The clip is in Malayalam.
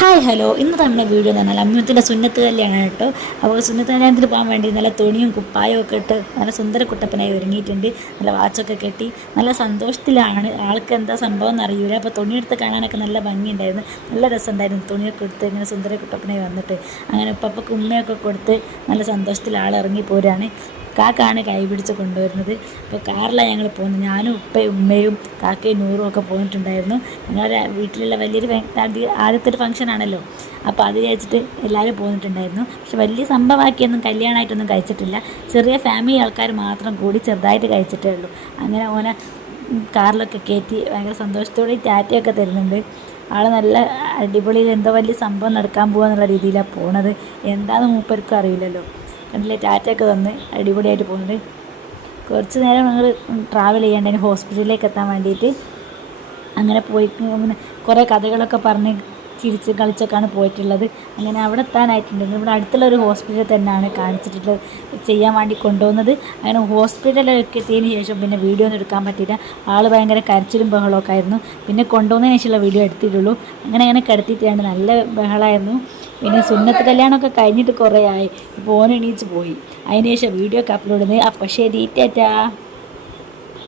ഹായ് ഹലോ ഇന്നത്തെ നമ്മുടെ വീഡിയോ എന്ന് പറഞ്ഞാൽ അമ്മൂത്തിൻ്റെ സുന്നത്ത് കല്യാണം കേട്ടോ. അപ്പോൾ സുന്നത്ത് കല്യാണത്തിന് പോകാൻ വേണ്ടി നല്ല തുണിയും കുപ്പായവും ഒക്കെ ഇട്ട് നല്ല സുന്ദര കുട്ടപ്പനായി ഒരുങ്ങിയിട്ടുണ്ട്. നല്ല വാച്ചൊക്കെ കെട്ടി നല്ല സന്തോഷത്തിലാണ്. ആൾക്ക് എന്താ സംഭവം എന്നറിയില്ല. അപ്പോൾ തുണിയെടുത്ത് കാണാനൊക്കെ നല്ല ഭംഗിയുണ്ടായിരുന്നു, നല്ല രസമുണ്ടായിരുന്നു. തുണിയൊക്കെ എടുത്ത് ഇങ്ങനെ സുന്ദര കുട്ടപ്പനായി വന്നിട്ട് അങ്ങനെ ഉപ്പക്ക് ഉമ്മയൊക്കെ കൊടുത്ത് നല്ല സന്തോഷത്തിൽ ആൾ ഇറങ്ങി പോരാണ്. കാക്കാണ് കൈ പിടിച്ച് കൊണ്ടുവരുന്നത്. അപ്പോൾ കാറിലാണ് ഞങ്ങൾ പോകുന്നത്. ഞാനും ഉപ്പയും ഉമ്മയും കാക്കയും നൂറും ഒക്കെ പോയിട്ടുണ്ടായിരുന്നു. ഞങ്ങളുടെ വീട്ടിലുള്ള വലിയൊരു ആദ്യത്തെ ഒരു ഫംഗ്ഷൻ ആണല്ലോ, അപ്പോൾ അത് കഴിച്ചിട്ട് എല്ലാവരും പോന്നിട്ടുണ്ടായിരുന്നു. പക്ഷെ വലിയ സംഭവമാക്കിയൊന്നും കല്യാണമായിട്ടൊന്നും കഴിച്ചിട്ടില്ല. ചെറിയ ഫാമിലി ആൾക്കാർ മാത്രം കൂടി ചെറുതായിട്ട് കഴിച്ചിട്ടേ ഉള്ളൂ. അങ്ങനെ ഓനെ കാറിലൊക്കെ കയറ്റി ഭയങ്കര സന്തോഷത്തോടെ ടാറ്റയൊക്കെ തരുന്നുണ്ട്. ആൾ നല്ല അടിപൊളിയിൽ എന്തോ വലിയ സംഭവം നടക്കാൻ പോകുക എന്നുള്ള രീതിയിലാണ് പോണത്. എന്താണെന്ന് മൂപ്പർക്കും അറിയില്ലല്ലോ. കണ്ടില്ലേ, ടാറ്റയൊക്കെ തന്ന് അടിപൊളിയായിട്ട് പോകുന്നുണ്ട്. കുറച്ച് നേരം ഞങ്ങൾ ട്രാവൽ ചെയ്യേണ്ടതിന് ഹോസ്പിറ്റലിലേക്ക് എത്താൻ വേണ്ടിയിട്ട് അങ്ങനെ പോയി. പിന്നെ കുറേ കഥകളൊക്കെ പറഞ്ഞ് ചിരിച്ച് കളിച്ചൊക്കെയാണ് പോയിട്ടുള്ളത്. അങ്ങനെ അവിടെ എത്താനായിട്ടുണ്ട്. ഇവിടെ അടുത്തുള്ള ഒരു ഹോസ്പിറ്റലിൽ തന്നെയാണ് കാണിച്ചിട്ടുള്ളത്, ചെയ്യാൻ വേണ്ടി കൊണ്ടുപോകുന്നത്. അങ്ങനെ ഹോസ്പിറ്റലിലൊക്കെ എത്തിയതിന് ശേഷം പിന്നെ വീഡിയോ ഒന്നും എടുക്കാൻ പറ്റിയില്ല. ആൾ ഭയങ്കര കരച്ചിലും ബഹളമൊക്കെ ആയിരുന്നു. പിന്നെ കൊണ്ടുപോകുന്നതിന് ശേഷമുള്ള വീഡിയോ എടുത്തിട്ടുള്ളൂ. അങ്ങനെ കിടത്തിയിട്ടാണ്, നല്ല ബഹളമായിരുന്നു. പിന്നെ സുന്നത്ത് കല്യാണമൊക്കെ കഴിഞ്ഞിട്ട് കുറേ ആയി. ഇപ്പോൾ ഓൻ എണീച്ച് പോയി. അതിന് ശേഷം വീഡിയോ ഒക്കെ അപ്ലോഡ് ചെയ്യുന്നത്. അപ്പോൾ ശരി, ടാറ്റാ.